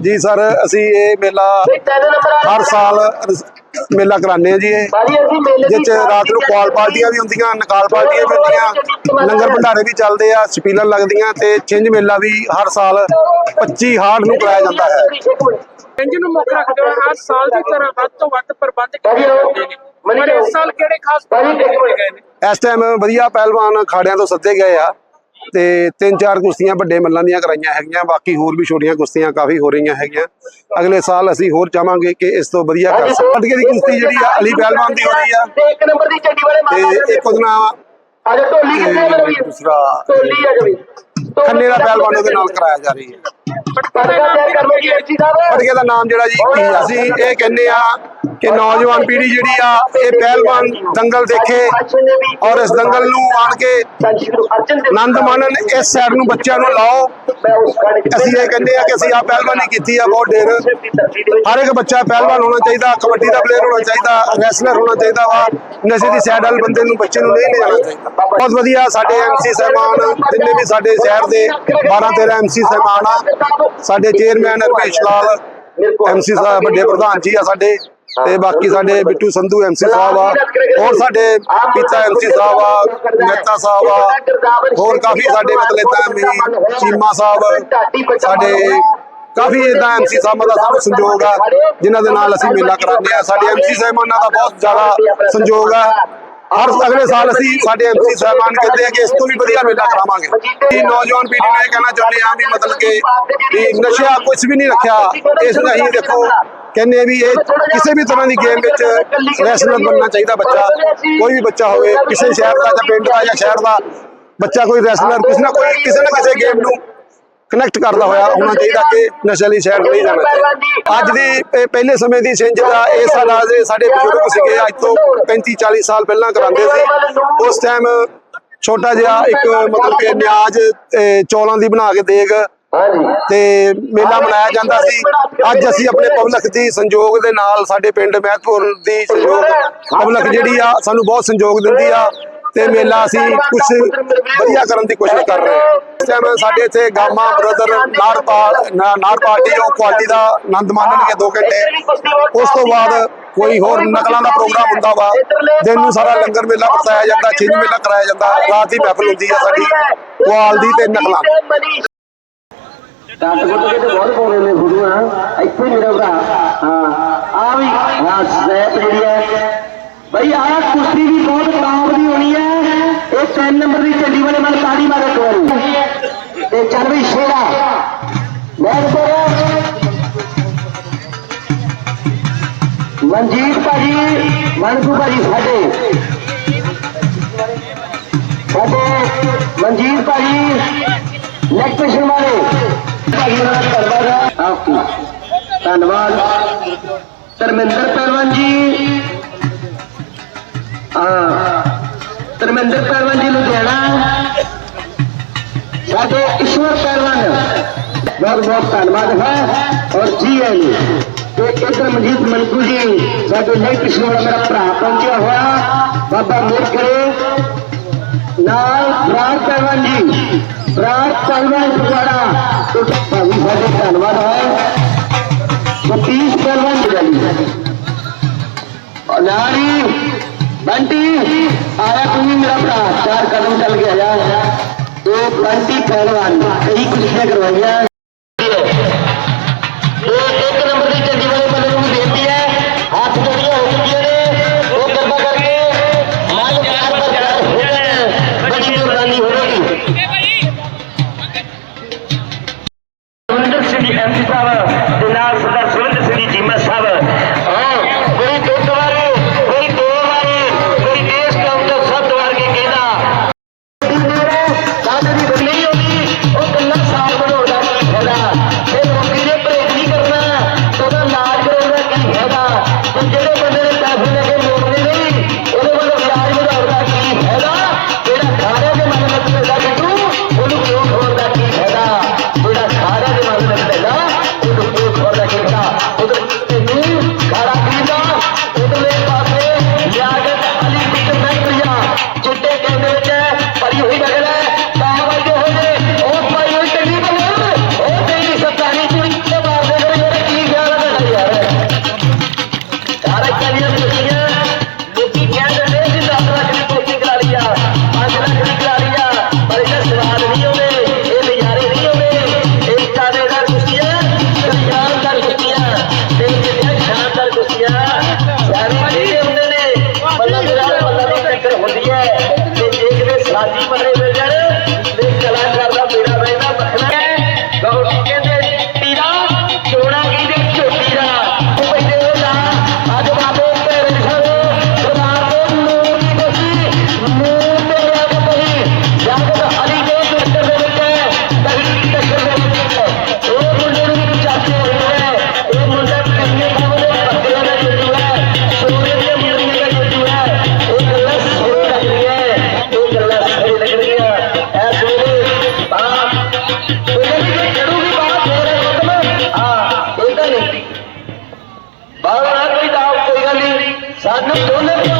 ਜੀ ਸਰ ਅਸੀਂ ਇਹ ਮੇਲਾ ਹਰ ਸਾਲ ਮੇਲਾ ਕਰਾਉਂਦੇ ਆ ਜੀ ਇਹ। ਜਿਸ 'ਚ ਰਾਤ ਨੂੰ ਕਾਲ ਪਾਰਟੀਆਂ ਵੀ ਹੁੰਦੀਆਂ ਨਕਾਲ ਪਾਰਟੀਆਂ ਵੀ ਹੁੰਦੀਆਂ ਲੰਗਰ ਭੰਡਾਰੇ ਵੀ ਚੱਲਦੇ ਆ ਸਪੀਲਾਂ ਲੱਗਦੀਆਂ ਤੇ ਛਿੰਝ ਮੇਲਾ ਵੀ ਹਰ ਸਾਲ 25 ਹਾੜ ਨੂੰ ਕਰਾਇਆ ਜਾਂਦਾ ਹੈ। ਇੰਜ ਨੂੰ ਮੁੱਖ ਰੱਖਦੇ ਹੋਏ ਹਰ ਸਾਲ ਦੀ ਤਰ੍ਹਾਂ ਵੱਧ ਤੋਂ ਵੱਧ ਪ੍ਰਬੰਧ ਕੀਤੇ ਜਾਂਦੇ ਨੇ। ਪਰ ਇਸ ਸਾਲ ਕਿਹੜੇ ਖਾਸ ਪ੍ਰਬੰਧ ਕੀਤੇ ਗਏ ਨੇ? ਇਸ ਟਾਈਮ ਵਧੀਆ ਪਹਿਲਵਾਨ ਖਾੜਿਆਂ ਤੋਂ ਸੱਦੇ ਗਏ ਆ। ਤੇ ਤਿੰਨ ਚਾਰ ਕੁਸ਼ਤੀਆਂ ਵੱਡੇ ਮੱਲਾਂ ਦੀਆਂ ਕਰਾਈਆਂ ਹੈਗੀਆਂ ਬਾਕੀ ਹੋਰ ਵੀ ਛੋਟੀਆਂ ਕੁਸ਼ਤੀਆਂ ਕਾਫੀ ਹੋ ਰਹੀਆਂ ਹੈਗੀਆਂ। ਅਗਲੇ ਸਾਲ ਅਸੀਂ ਹੋਰ ਚਾਹਾਂਗੇ ਕਿ ਇਸ ਤੋਂ ਵਧੀਆ ਕਰ ਸਕੀਏ। ਦੀ ਕੁਸ਼ਤੀ ਜਿਹੜੀ ਆ ਅਲੀ ਪਹਿਲਵਾਨ ਦੀ ਹੋ ਰਹੀ ਆ। ਤੇ ਇੱਕ ਨੰਬਰ ਦੀ ਚੱਡੀ ਵਾਲੇ ਮਾਤਾ ਤੇ ਇੱਕ ਉਹਦਾ ਨਾਮ ਆ। ਜਾ ਢੋਲੀ ਕਿੱਥੇ ਆ ਮੇਰੀ? ਦੂਸਰਾ ਢੋਲੀ ਆ ਜਵੀ ਖੰਨੇ ਦਾ ਪਹਿਲਵਾਨ ਉਹਦੇ ਨਾਲ ਕਰਾਇਆ ਜਾ ਰਹੀ ਹੈ। ਪਟਕੇ ਦਾ। ਨਾਮ ਜਿਹੜਾ ਜੀ ਅਸੀਂ ਇਹ ਕਹਿੰਦੇ ਆ ਕਿ ਨੌਜਵਾਨ ਪੀੜ੍ਹੀ ਜਿਹੜੀ ਆ, ਇਹ ਪਹਿਲਵਾਨ ਦੰਗਲ ਦੇਖੇ ਔਰ ਇਸ ਦੰਗਲ ਨੂੰ ਆਣ ਕੇ ਆਨੰਦ ਮਾਣਨ ਇਸ ਸਾਈਡ ਨੂੰ ਬੱਚਿਆਂ ਨੂੰ ਲਾਓ। ਅਸੀਂ ਇਹ ਕਹਿੰਦੇ ਆ ਕਿ ਅਸੀਂ ਆ ਪਹਿਲਵਾਨੀ ਕੀਤੀ ਆ ਬਹੁਤ ਢੇਰ ਹਰ ਇੱਕ ਬੱਚਾ ਪਹਿਲਵਾਨ ਹੋਣਾ ਚਾਹੀਦਾ, ਕਬੱਡੀ ਦਾ ਪਲੇਅਰ ਹੋਣਾ ਚਾਹੀਦਾ ਰੈਸਲਰ ਹੋਣਾ ਚਾਹੀਦਾ ਵਾ। ਨਸ਼ੇ ਦੀ ਸਾਈਡ ਵਾਲ ਬੰਦੇ ਨੂੰ ਬੱਚੇ ਨੂੰ ਨਹੀਂ ਲਿਜਾਣਾ ਚਾਹੀਦਾ। ਬਹੁਤ ਵਧੀਆ ਸਾਡੇ ਐਮਸੀ ਸਹਿਬਾਨ, ਜਿੰਨੇ ਵੀ ਸਾਡੇ ਸ਼ਹਿਰ ਦੇ 12 13 ਐਮਸੀ ਸਹਿਬਾਨ ਆ, ਸਾਡੇ ਚੇਅਰਮੈਨ ਰਮੇਸ਼ ਲਾਲ ਐਮਸੀ ਸਾਹਿਬ ਵੱਡੇ ਪ੍ਰਧਾਨ ਜੀ ਆ ਸਾਡੇ। ਤੇ ਬਾਕੀ ਸਾਡੇ ਬਿੱਟੂ ਸੰਧੂ ਐਮਸੀ ਸਾਹਿਬ ਆ ਹੋਰ ਸਾਡੇ ਪੀਤਾ ਐਮਸੀ ਸਾਹਿਬ ਆ ਮਹਿਤਾ ਸਾਹਿਬ ਆ ਹੋਰ ਕਾਫੀ ਸਾਡੇ ਮਤਲਬ ਤਾਂ ਵੀ ਚੀਮਾ ਸਾਹਿਬ ਸਾਡੇ ਕਾਫੀ ਇਦਾਂ ਐਮਸੀ ਸਾਹਿਬਾਂ ਦਾ ਸਾਨੂੰ ਸੰਯੋਗ ਆ ਜਿਨ੍ਹਾਂ ਦੇ ਨਾਲ ਅਸੀਂ ਮੇਲਾ ਕਰਾਉਂਦੇ ਆ। ਸਾਡੇ ਐਮਸੀ ਸਾਹਿਬਾਨਾਂ ਦਾ ਬਹੁਤ ਜ਼ਿਆਦਾ ਸੰਯੋਗ ਆ। ਹਰ ਅਗਲੇ ਸਾਲ ਅਸੀਂ ਸਾਡੇ ਐਮਸੀ ਸਾਹਿਬਾਨ ਕਹਿੰਦੇ ਆ ਕਿ ਇਸ ਤੋਂ ਵੀ ਵਧੀਆ ਮੇਲਾ ਕਰਾਵਾਂਗੇ। ਇਹ ਨੌਜਵਾਨ ਪੀੜ੍ਹੀ ਨੂੰ ਇਹ ਕਹਿਣਾ ਚਾਹੁੰਦੇ ਆ ਵੀ ਮਤਲਬ ਕਿ ਨਸ਼ਾ ਕੁਝ ਵੀ ਨਹੀਂ ਰੱਖਿਆ। ਇਸ ਅਸੀਂ ਦੇਖੋ ਕਹਿੰਦੇ ਆ ਵੀ ਇਹ ਕਿਸੇ ਵੀ ਤਰ੍ਹਾਂ ਦੀ ਗੇਮ ਵਿੱਚ ਰੈਸਲਰ ਬਣਨਾ ਚਾਹੀਦਾ ਬੱਚਾ। ਕੋਈ ਵੀ ਬੱਚਾ ਹੋਵੇ, ਕਿਸੇ ਸ਼ਹਿਰ ਦਾ ਜਾਂ ਪਿੰਡ ਦਾ ਜਾਂ ਸ਼ਹਿਰ ਦਾ ਬੱਚਾ ਕੋਈ ਰੈਸਲਰ ਕਿਸੇ ਨਾ ਕੋਈ ਕਿਸੇ ਨਾ ਕਿਸੇ ਗੇਮ ਨੂੰ ਕਨੈਕਟ ਕਰਦਾ ਹੋਇਆ ਹੋਣਾ ਚਾਹੀਦਾ ਕਿ ਨਸ਼ੇ ਵਾਲੀ ਸਾਈਡ ਨਹੀਂ ਜਾਣਾ ਚਾਹੀਦਾ। ਅੱਜ ਦੀ ਇਹ ਪਹਿਲੇ ਸਮੇਂ ਦੀ ਸਿੰਜ ਦਾ ਇਹ ਸਾਡਾ ਸਾਡੇ ਬਜ਼ੁਰਗ ਸੀਗੇ, ਅੱਜ ਤੋਂ 35 40 ਸਾਲ ਪਹਿਲਾਂ ਕਰਾਉਂਦੇ ਸੀ। ਉਸ ਟਾਈਮ ਛੋਟਾ ਜਿਹਾ ਇੱਕ ਮਤਲਬ ਕਿ ਨਿਆਜ ਚੌਲਾਂ ਦੀ ਬਣਾ ਕੇ ਦੇਗ ਤੇ ਮੇਲਾ ਮਨਾਇਆ ਜਾਂਦਾ ਸੀ। ਅੱਜ ਅਸੀਂ ਆਪਣੇ ਪਬਲਿਕ ਦੀ ਸੰਯੋਗ ਦੇ ਨਾਲ ਸਾਡੇ ਪਿੰਡ ਮਹਿਤਪੁਰ ਦੀ ਸੰਯੋਗ ਪਬਲਿਕ ਜਿਹੜੀ ਆ ਸਾਨੂੰ ਬਹੁਤ ਸੰਯੋਗ ਦਿੰਦੀ ਆ ਤੇ ਮੇਲਾ ਅਸੀਂ ਕੁਝ ਵਧੀਆ ਕਰਨ ਦੀ ਕੋਸ਼ਿਸ਼ ਕਰ ਰਹੇ ਹਾਂ। ਇਸ ਟਾਈਮ ਸਾਡੇ ਇੱਥੇ ਗਾਮਾ ਬ੍ਰਦਰ ਨਾਰਪਾਲ ਨਾ- ਨਾਰ ਪਾਰਟੀ ਉਹ ਕੁਆਲਿਟੀ ਦਾ ਆਨੰਦ ਮਾਣਨਗੇ 2 ਘੰਟੇ। ਉਸ ਤੋਂ ਬਾਅਦ ਕੋਈ ਹੋਰ ਨਕਲਾਂ ਦਾ ਪ੍ਰੋਗਰਾਮ ਹੁੰਦਾ ਵਾ ਦਿਨ ਨੂੰ ਸਾਰਾ ਲੰਗਰ ਮੇਲਾ ਵਰਤਾਇਆ ਜਾਂਦਾ ਛਿੰਝ ਮੇਲਾ ਕਰਾਇਆ ਜਾਂਦਾ ਰਾਤ ਦੀ ਮਹਿਫਲ ਹੁੰਦੀ ਆ ਸਾਡੀ ਕੁਆਲ ਦੀ ਤੇ ਨਕਲਾਂ ਦੀ ਡਾਟ ਕੇ ਤੇ ਬਹੁਤ ਪਾਉਂਦੇ ਨੇ ਫੋਟੋਆਂ ਇੱਥੇ ਮੇਰਾ ਭਰਾ। ਹਾਂ। ਆ ਵੀ, ਹਾਂ ਸਨੈਪ ਜਿਹੜੀ ਹੈ। ਬਈ ਆ ਕੁਸ਼ਤੀ ਵੀ ਬਹੁਤ ਟੌਪ ਦੀ ਹੋਣੀ ਹੈ। ਇਹ 3 ਨੰਬਰ ਦੀ ਚੱਡੀ ਵਾਲੇ ਮਨ ਤਾੜੀ ਮਾਰੇ ਇੱਕ ਵਾਰੀ ਤੇ ਚੱਲ ਵੀ ਸ਼ੇਰਾ ਮੈਂ ਕੋਲ ਮਨਜੀਤ ਭਾਜੀ ਮਨਕੂ ਭਾਜੀ, ਸਾਡੇ। ਸਾਡੇ ਮਨਜੀਤ ਭਾਜੀ ਇਲੈਕਟ੍ਰੀਸ਼ੀਅਨ ਵਾਲੇ। ਭਾਈ ਧੰਨਵਾਦ। ਧਰਮਿੰਦਰ ਪਹਿਲਵਾਨ ਜੀ। ਹਾਂ। ਧਰਮਿੰਦਰ ਪਹਿਲਵਾਨ ਜੀ, ਲੁਧਿਆਣਾ। ਸਾਡੇ ਈਸ਼ਵਰ ਪਹਿਲਵਾਨ। ਬਹੁਤ ਬਹੁਤ ਧੰਨਵਾਦ ਹੈ। ਔਰ ਜੀ ਹੈ ਜੀ ਤੇ ਇਧਰ ਮਨਜੀਤ ਮਨਕੂ ਜੀ, ਸਾਡੇ ਇਲੈਕਟ੍ਰੀਸ਼ੀਅਨ ਵਾਲਾ ਮੇਰਾ ਭਰਾ ਪਹੁੰਚਿਆ ਹੋਇਆ। ਬਾਬਾ ਮੇਰ ਕਰੇ। ਨਾਲ ਬਰਾੜ ਪਹਿਲਵਾਨ ਜੀ। ਬਰਾੜ ਪਹਿਲਵਾਨ ਫਗਵਾੜਾ ਤੋਂ ਭਾਵੇਂ ਸਾਡੇ ਧੰਨਵਾਦ ਹੈ। ਸਤੀਸ਼ ਪਹਿਲਵਾਨ ਜੀ ਨਾਰੀ ਬੰਟੀ, ਆਇਆ ਤੂੰ ਵੀ ਮੇਰਾ ਭਰਾ। ਚਾਰ ਕਦਮ ਚੱਲ ਕੇ ਆ ਇਹ ਬੰਟੀ ਪਹਿਲਵਾਨ ਕਈ ਕੁਸ਼ਤੀਆਂ ਕਰਵਾਈਆਂ। ਸਾਨੂੰ ਦੋਨੇ